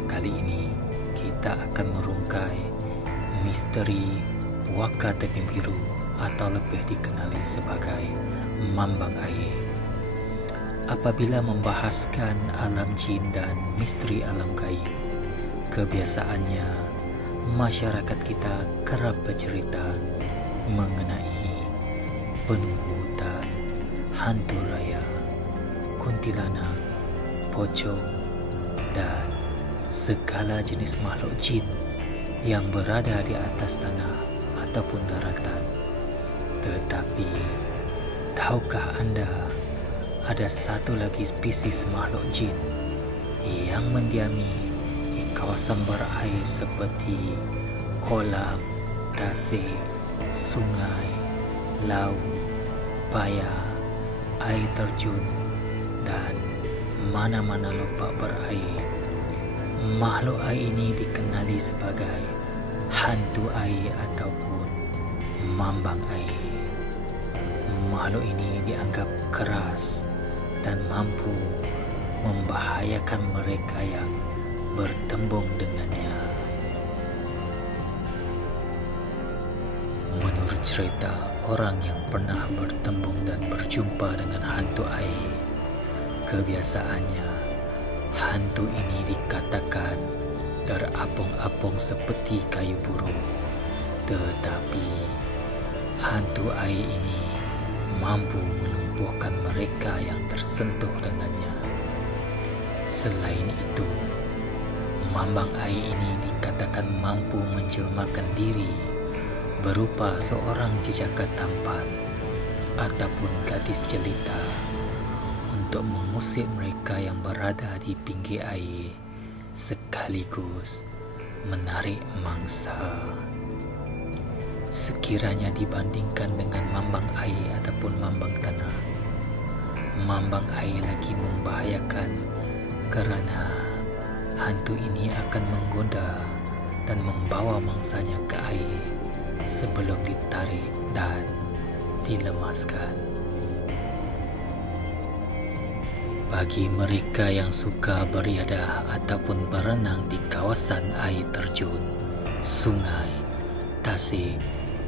Pada kali ini, kita akan merungkai misteri Puaka Tebing Biru atau lebih dikenali sebagai Mambang Air. Apabila membahaskan alam jin dan misteri alam gaib, kebiasaannya masyarakat kita kerap bercerita mengenai penunggu hutan, hantu raya, kuntilanak, pocong, dan segala jenis makhluk jin yang berada di atas tanah ataupun daratan. Tetapi, tahukah Anda ada satu lagi spesies makhluk jin yang mendiami di kawasan berair seperti kolam, tasik, sungai, laut, bayar, air terjun, dan mana-mana lubang berair. Makhluk air ini dikenali sebagai hantu air ataupun mambang air. Makhluk ini dianggap keras dan mampu membahayakan mereka yang bertembung dengannya. Menurut cerita orang yang pernah bertembung dan berjumpa dengan hantu air, kebiasaannya hantu ini dikatakan terapung-apung seperti kayu burung. Tetapi hantu air ini mampu melumpuhkan mereka yang tersentuh dengannya. Selain itu, mambang air ini dikatakan mampu menjelmakan diri berupa seorang jejaka tampan ataupun gadis jelita untuk mengusik mereka yang berada di pinggir air, sekaligus menarik mangsa. Sekiranya dibandingkan dengan mambang air ataupun mambang tanah, mambang air lagi membahayakan kerana hantu ini akan menggoda dan membawa mangsanya ke air sebelum ditarik dan dilemaskan. Bagi mereka yang suka beriadah ataupun berenang di kawasan air terjun, sungai, tasik,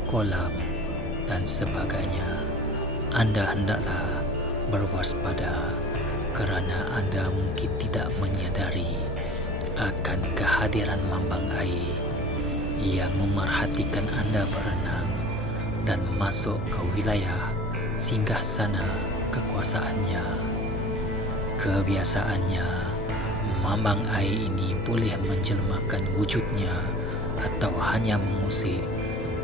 kolam, dan sebagainya, Anda hendaklah berwaspada kerana Anda mungkin tidak menyadari akan kehadiran mambang air yang memerhatikan Anda berenang dan masuk ke wilayah singgahsana kekuasaannya. Kebiasaannya, mambang air ini boleh menjelmakan wujudnya atau hanya mengusik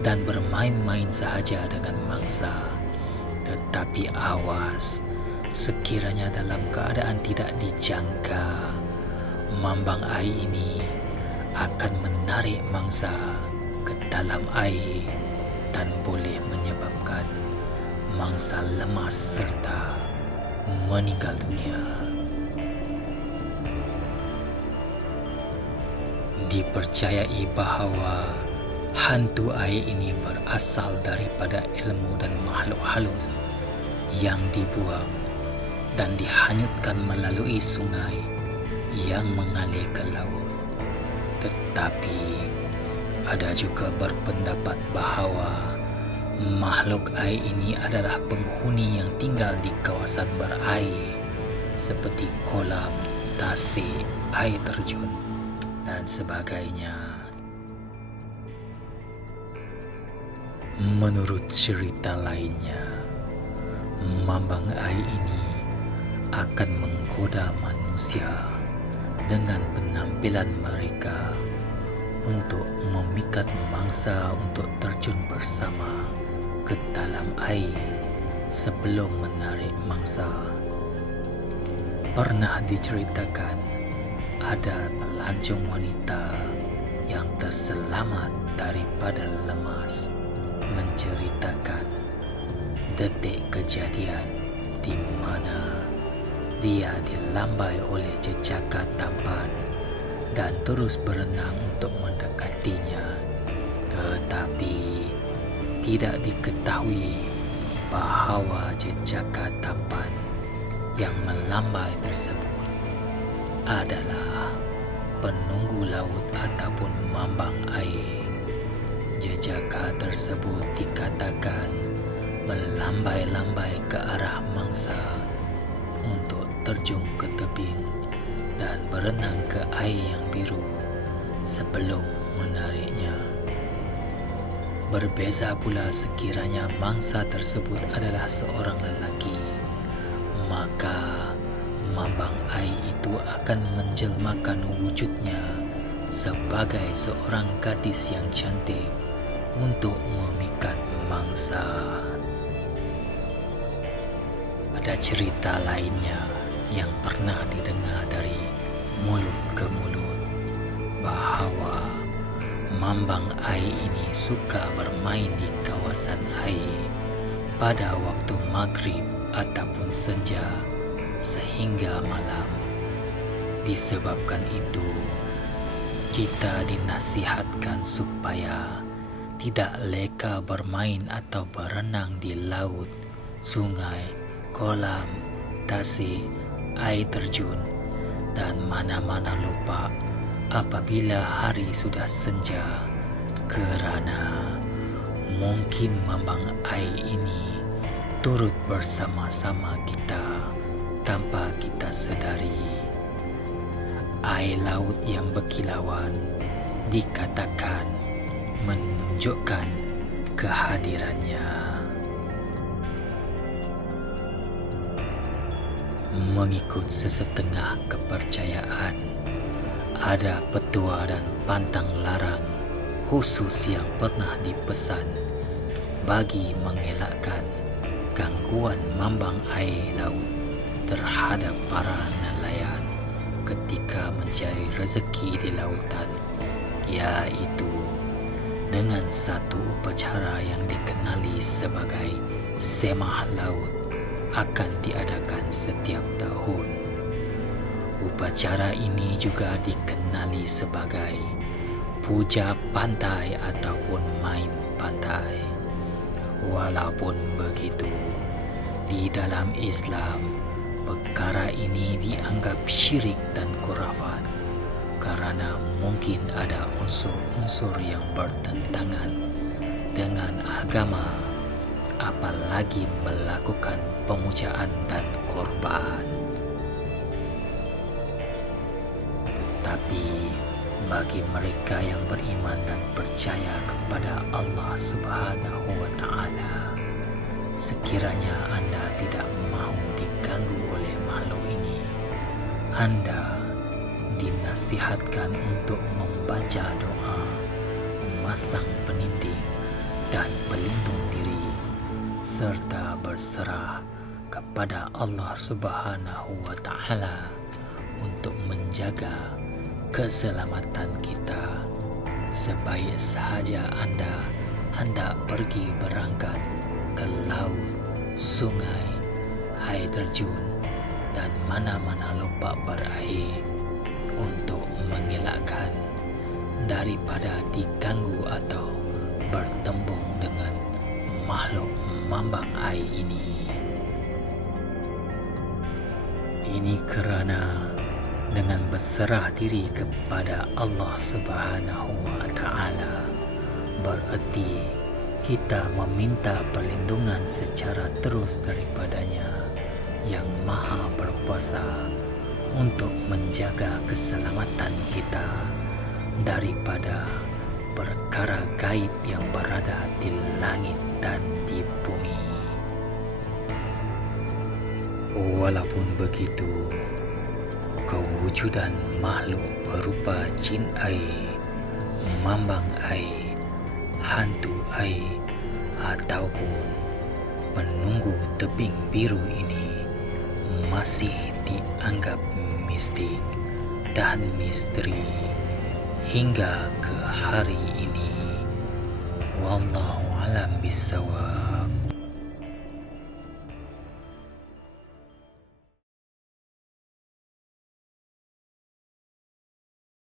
dan bermain-main sahaja dengan mangsa. Tetapi awas, sekiranya dalam keadaan tidak dijangka, mambang air ini akan menarik mangsa ke dalam air dan boleh menyebabkan mangsa lemas serta meninggal dunia. Dipercayai bahawa hantu air ini berasal daripada ilmu dan makhluk halus yang dibuang dan dihanyutkan melalui sungai yang mengalir ke laut. Tetapi ada juga berpendapat bahawa makhluk air ini adalah penghuni yang tinggal di kawasan berair seperti kolam, tasik, air terjun, dan sebagainya. Menurut cerita lainnya, mambang air ini akan menggoda manusia dengan penampilan mereka untuk memikat mangsa untuk terjun bersama ke dalam air sebelum menarik mangsa. Pernah diceritakan ada pelancong wanita yang terselamat daripada lemas menceritakan detik kejadian di mana dia dilambai oleh jejaka tampan dan terus berenang untuk mendekatinya. Tetapi tidak diketahui bahawa jejaka tampan yang melambai tersebut adalah penunggu laut ataupun mambang air. Jejaka tersebut dikatakan melambai-lambai ke arah mangsa untuk terjun ke tebing dan berenang ke air yang biru sebelum menariknya. Berbeza pula sekiranya mangsa tersebut adalah seorang lelaki, maka mambang air itu akan menjelmakan wujudnya sebagai seorang gadis yang cantik untuk memikat mangsa. Ada cerita lainnya yang pernah didengar dari mulut ke mulut bahawa mambang air ini suka bermain di kawasan air pada waktu maghrib ataupun senja sehingga malam. Disebabkan itu, kita dinasihatkan supaya tidak leka bermain atau berenang di laut, sungai, kolam, tasik, air terjun dan mana-mana lupa apabila hari sudah senja, kerana mungkin mambang air ini turut bersama-sama kita tanpa kita sedari. Air laut yang berkilauan dikatakan menunjukkan kehadirannya. Mengikut sesetengah kepercayaan, ada petua dan pantang larang khusus yang pernah dipesan bagi mengelakkan gangguan mambang air laut terhadap para nelayan ketika mencari rezeki di lautan, yaitu dengan satu upacara yang dikenali sebagai semah laut akan diadakan setiap tahun. Upacara ini juga dikenali sebagai puja pantai ataupun main pantai. Walaupun begitu, di dalam Islam, perkara ini dianggap syirik dan khurafat kerana mungkin ada unsur-unsur yang bertentangan dengan agama, apalagi melakukan pemujaan dan korban. Tetapi bagi mereka yang beriman dan percaya kepada Allah Subhanahu wa Ta'ala, sekiranya anda tidak mahu diganggu oleh makhluk ini, anda dinasihatkan untuk membaca doa, memasang peninding dan pelindung diri, serta berserah kepada Allah Subhanahu wa Ta'ala untuk menjaga keselamatan kita. Sebaik sahaja anda hendak pergi berangkat ke laut, sungai, air terjun dan mana-mana lubak berair untuk mengelakkan daripada diganggu atau bertembung dengan makhluk mambang air ini. Ini kerana dengan berserah diri kepada Allah Subhanahu wa Ta'ala bererti kita meminta perlindungan secara terus daripadanya yang Maha Berkuasa untuk menjaga keselamatan kita daripada perkara gaib yang berada di langit dan di bumi. Walaupun begitu, kewujudan makhluk berupa jin air, mambang air, hantu air ataupun penunggu tebing biru ini masih dianggap mistik dan misteri hingga ke hari ini. Wallahu a'lam bishawab.